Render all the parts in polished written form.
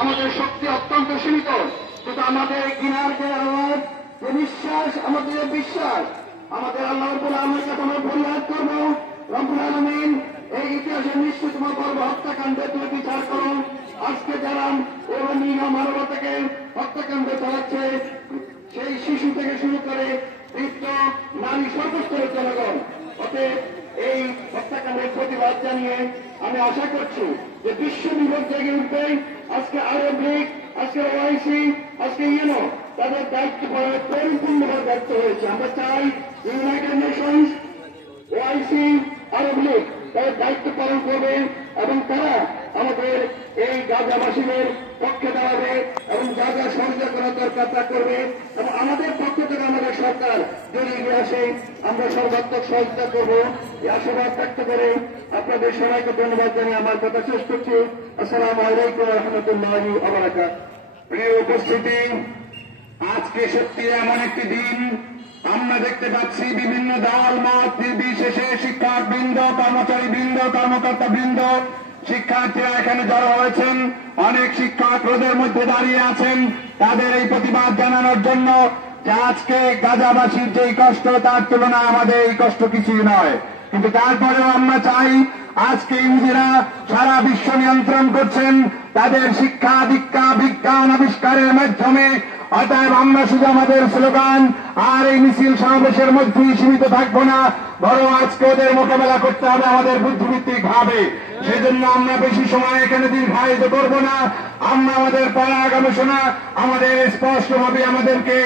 আমাদের শক্তি অত্যন্ত সীমিত, কিন্তু আমাদের কিনার যে আওয়াজ, যে নিঃশ্বাস, আমাদের যে বিশ্বাস, আমাদের আল্লাহ রাব্বুল আলামিনের কাছে আমরা ফরিয়াদ করব, রব্বুল আলামিন এই ইতিহাসের নিশ্চিততম গর্ব হত্যাকাণ্ডে তুমি বিচার করো। আজকে যারা ওরা নিরীহ মানবতাকে হত্যাকাণ্ড চালাচ্ছে, সেই শিশু থেকে শুরু করে বৃদ্ধ, নারী, সর্বস্তরের জনগণ, অতএব এই হত্যাকাণ্ডের প্রতিবাদ জানিয়ে আমি আশা করছি যে বিশ্ব বিভাগ জেগে উঠবে। আজকে আরব লীগ, আজকে ওআইসি, আজকে ইউনো তাদের দায়িত্ব পালনে পরিপূর্ণভাবে ব্যর্থ হয়েছে। আমরা চাই ইউনাইটেড নেশনস, ওআইসি, আরব লীগ তাদের দায়িত্ব পালন করবে এবং তারা আমাদের এই গাজাবাসীদের পক্ষে দাঁড়াবে এবং যা যা সহযোগিতা করার দরকার তা করবে এবং আমাদের পক্ষ থেকে আমাদের সরকার যদি এগিয়ে আসে আমরা সর্বাত্মক সহযোগিতা করব। এই আশাবাদ ব্যক্ত করে আপনাদের সবাইকে ধন্যবাদ জানিয়ে আমার কথা শেষ করছি। আসসালামু আলাইকুম ওয়া রাহমাতুল্লাহি ওয়া বারাকাতুহু। প্রিয় উপস্থিতি, আজকে সত্যি এমন একটি দিন, আমরা দেখতে পাচ্ছি বিভিন্ন দল মত নির্বিশেষে শিক্ষকবৃন্দ, কর্মচারীবৃন্দ, কর্মকর্তাবৃন্দ, শিক্ষার্থীরা এখানে জড়ো হয়েছেন। অনেক শিক্ষক রোদের মধ্যে দাঁড়িয়ে আছেন তাদের এই প্রতিবাদ জানানোর জন্য যে আজকে গাজাবাসীর যেই কষ্ট তার তুলনায় আমাদের এই কষ্ট কিছুই নয়। কিন্তু তারপরেও আমরা চাই, আজকে ইংরেজরা সারা বিশ্ব নিয়ন্ত্রণ করছেন তাদের শিক্ষা, দীক্ষা, বিজ্ঞান আবিষ্কারের মাধ্যমে। অতএব আমরা শুধু আমাদের স্লোগান আর এই মিছিল সমাবেশের মধ্যেই সীমিত থাকবো না, বরং আজকে ওদের মোকাবেলা করতে হবে আমাদের বুদ্ধিভিত্তিক ভাবে। সেজন্য আমরা বেশি সময় এখানে দীর্ঘায়িত করব না। আমরা আমাদের পড়া গবেষণা আমাদের স্পষ্টভাবে আমাদেরকে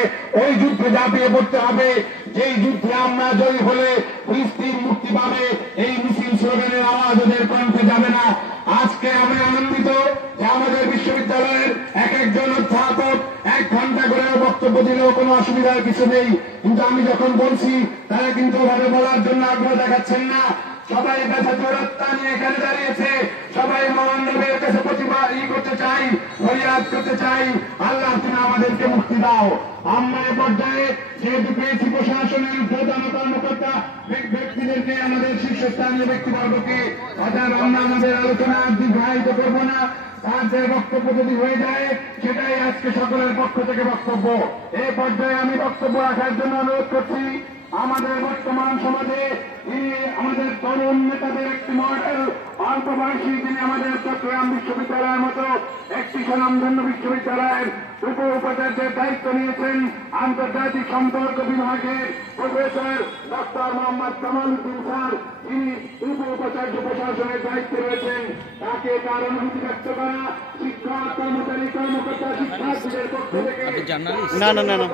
ওই যুদ্ধে ঝাঁপিয়ে পড়তে হবে যেই যুদ্ধে আমরা জয়ী হলে ফিলিস্তিন মুক্তি পাবে। এই মিছিল স্লোগানের আওয়াজ ওদের কণ্ঠে যাবে না। আজকে আমরা আনন্দিত যে আমাদের বিশ্ববিদ্যালয়ের এক একজন অধ্যাপক 1 ঘন্টা করে বক্তব্য দিলেও কোনো অসুবিধার কিছু নেই, কিন্তু আমি যখন বলছি তারা কিন্তু ওভাবে বলার জন্য আগ্রহ দেখাচ্ছেন না। সবাই ব্যথা জোরত্তা নিয়ে এখানে দাঁড়িয়েছে, সবাই মহান নবীর কাছে প্রতিবাদ করতে চাই, ফরিয়াদ করতে চাই, আল্লাহ তুমি আমাদেরকে মুক্তি দাও। আমরা এ পর্যায়ে যেহেতু পেয়েছি প্রশাসনের প্রধান কর্মকর্তা ব্যক্তিদেরকে, আমাদের শীর্ষস্থানীয় ব্যক্তিবর্গকে, অর্থাৎ আমরা আমাদের আলোচনা দীর্ঘায়িত করব না। তার যে বক্তব্য যদি হয়ে যায় সেটাই আজকে সকলের পক্ষ থেকে বক্তব্য। এই পর্যায়ে আমি বক্তব্য রাখার জন্য অনুরোধ করছি আমাদের বর্তমান সমাজে আমাদের তরুণ নেতাদের একটি মডেল অল্পবয়সী, যিনি আমাদের চট্টগ্রাম বিশ্ববিদ্যালয়ের মতো একটি স্বনামধন্য বিশ্ববিদ্যালয়ের উপ উপাচার্যের দায়িত্ব নিয়েছেন আন্তর্জাতিক সম্পর্ক বিভাগের professor doctor Mohammad Kamal Uddin sir, যিনি উপ উপাচার্য প্রশাসনের দায়িত্বে রয়েছেন। তাকে তার অনুভূতি ব্যক্ত করা শিক্ষক, কর্মচারী, কর্মকর্তা, শিক্ষার্থীদের পক্ষ থেকে না